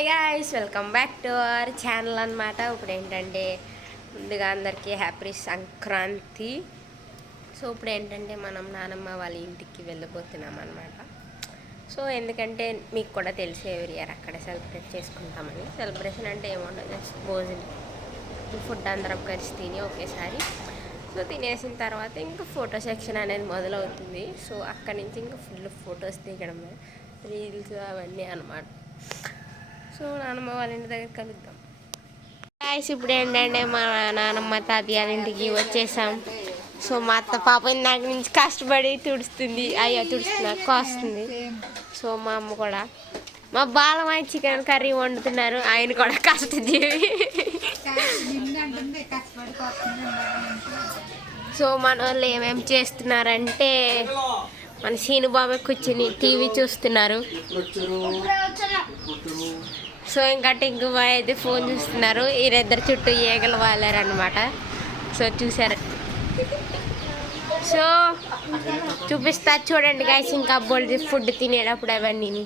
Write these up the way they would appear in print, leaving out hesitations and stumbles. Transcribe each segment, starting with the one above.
Hi guys, welcome back to our channel అనమాట. ఇప్పుడు ఏంటంటే ముందుగా అందరికీ హ్యాపీ సంక్రాంతి. సో ఇప్పుడు ఏంటంటే మనం నానమ్మ వాళ్ళ ఇంటికి వెళ్ళిపోతున్నాం అనమాట. సో ఎందుకంటే మీకు కూడా తెలిసే ఎవరి ఇయర్ అక్కడ సెలబ్రేట్ చేసుకుంటామని. సెలబ్రేషన్ అంటే ఏముండదు, జస్ట్ భోజనం ఫుడ్ అందరం కలిసి తిని ఒకేసారి. సో తినేసిన తర్వాత ఇంకా ఫోటో సెక్షన్ అనేది మొదలవుతుంది. సో అక్కడి నుంచి ఇంకా ఫుల్ ఫొటోస్ దిగడమే, రీల్స్ అవన్నీ అనమాట. సో నానమ్మ వాళ్ళ ఇంటి దగ్గర కలుద్దాం. ఇప్పుడు ఏంటంటే మా నానమ్మ తాతయ్య ఇంటికి వచ్చేసాం. సో మా అత్త పాప ఇందాక నుంచి కష్టపడి తుడుస్తుంది, అయ్యో తుడుస్తున్నా కోస్తుంది. సో మా అమ్మ కూడా మా బాలమ్మ చికెన్ కర్రీ వండుతున్నారు, ఆయన కూడా కష్టజీవి. సో మన వాళ్ళు ఏమేమి చేస్తున్నారంటే మన సీనుబాబు కూర్చుని టీవీ చూస్తున్నారు. సో ఇంకా టింకు బాయ్ అయితే ఫోన్ చూస్తున్నారు. వీరిద్దరు చుట్టూ ఈగలు వాలారనమాట. సో చూసారు. సో చూపిస్తా చూడండి గాయస్. ఇంకా బోల్డ్ ఫుడ్ తినేటప్పుడు అవన్నీ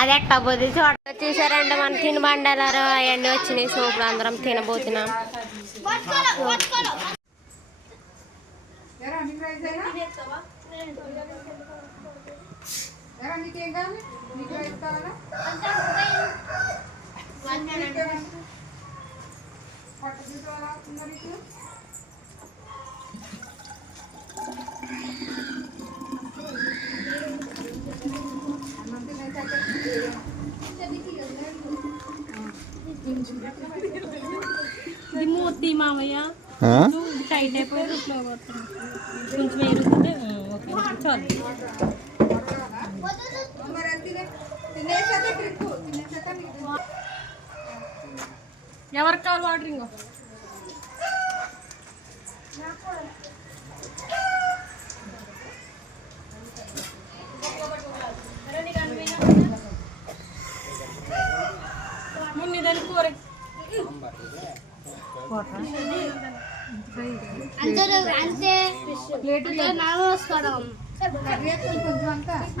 అది ఎట్టా పోతే చూడ చూసారంటే మన తినబండారు అవన్నీ వచ్చినాయి. సో ఇప్పుడు అందరం తినబోతున్నాం. మూర్తి మామయ్య టైట్ అయిపోయి రూట్లో కొంచెం వేరుకుంటే ఓకే చాలు. ఎవరికి కావాలి వాటరింగ్? మున్నిదని కూర అంతే నమస్కారం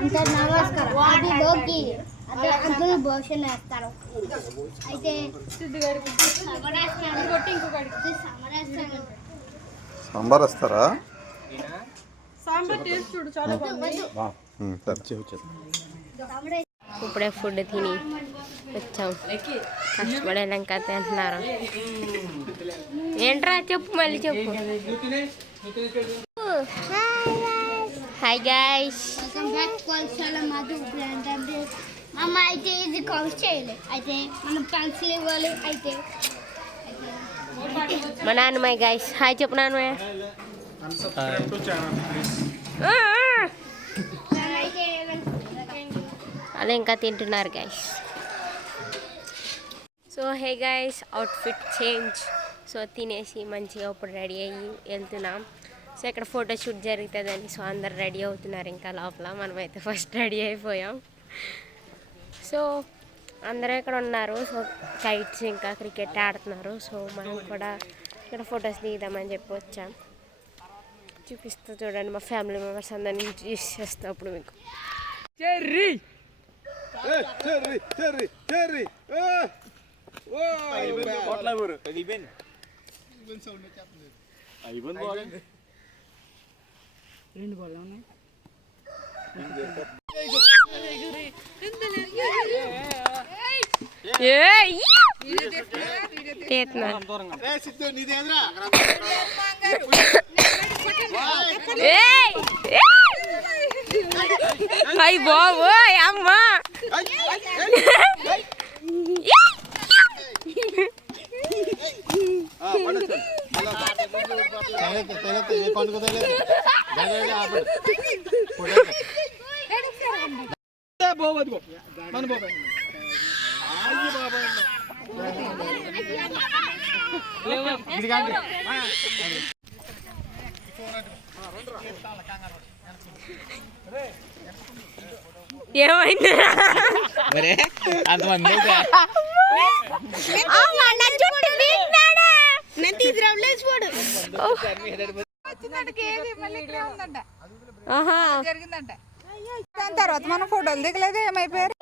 అంతే నమస్కారం. అందరూ భోజనం వేస్తారు. అయితే సాంబార్ వస్తారా? సాంబార్ టేస్ట్ చూడు చాలా బాగుంది. ఇప్పుడే ఫుడ్ తిని వచ్చాం. కష్టపడేనాక తింటున్నారు. ఏంట్రా చెప్పు, మళ్ళీ చెప్పు. Hi guys, welcome back to చాలా మధు బ్రాండ్. అంటే అమ్మ అయితే ఇది కౌంట్ చేయలేదు. అయితే మనం పెన్సిల్ ఇవ్వాలి. అయితే మా నాన్నమ్మ గైస్ హాయ్ చెప్పు నాన్నమ్మ. అలా ఇంకా తింటున్నారు guys. So hey guys, outfit change. So తినేసి మంచిగా ఇప్పుడు రెడీ అయ్యి వెళ్తున్నాం. సో ఇక్కడ ఫోటోషూట్ జరుగుతుందని సో అందరు రెడీ అవుతున్నారు ఇంకా లోపల. మనమైతే ఫస్ట్ రెడీ అయిపోయాం. సో అందరూ ఇక్కడ ఉన్నారు. సో కైట్స్ ఇంకా క్రికెట్ ఆడుతున్నారు. సో మనం కూడా ఇక్కడ ఫొటోస్ దిగుదామని చెప్పి వచ్చాం. చూపిస్తూ చూడండి, మా ఫ్యామిలీ మెంబర్స్ అందరినీ యూస్ చేస్తాం అప్పుడు మీకు. అయ్యి బాబు అమ్మా, ఏమైంది? అంతమంది నేను తీసుకురావలేదు. వచ్చిందంట కేక్ మళ్ళీ ఇక్కడే ఉందంట ఆహా జరిగిందంట దాని తర్వాత మనం ఫోటోలు దిగలేదు ఏమైపోయారు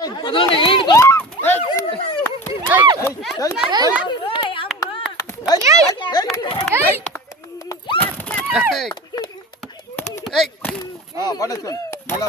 పడేసుకోండి మళ్ళీ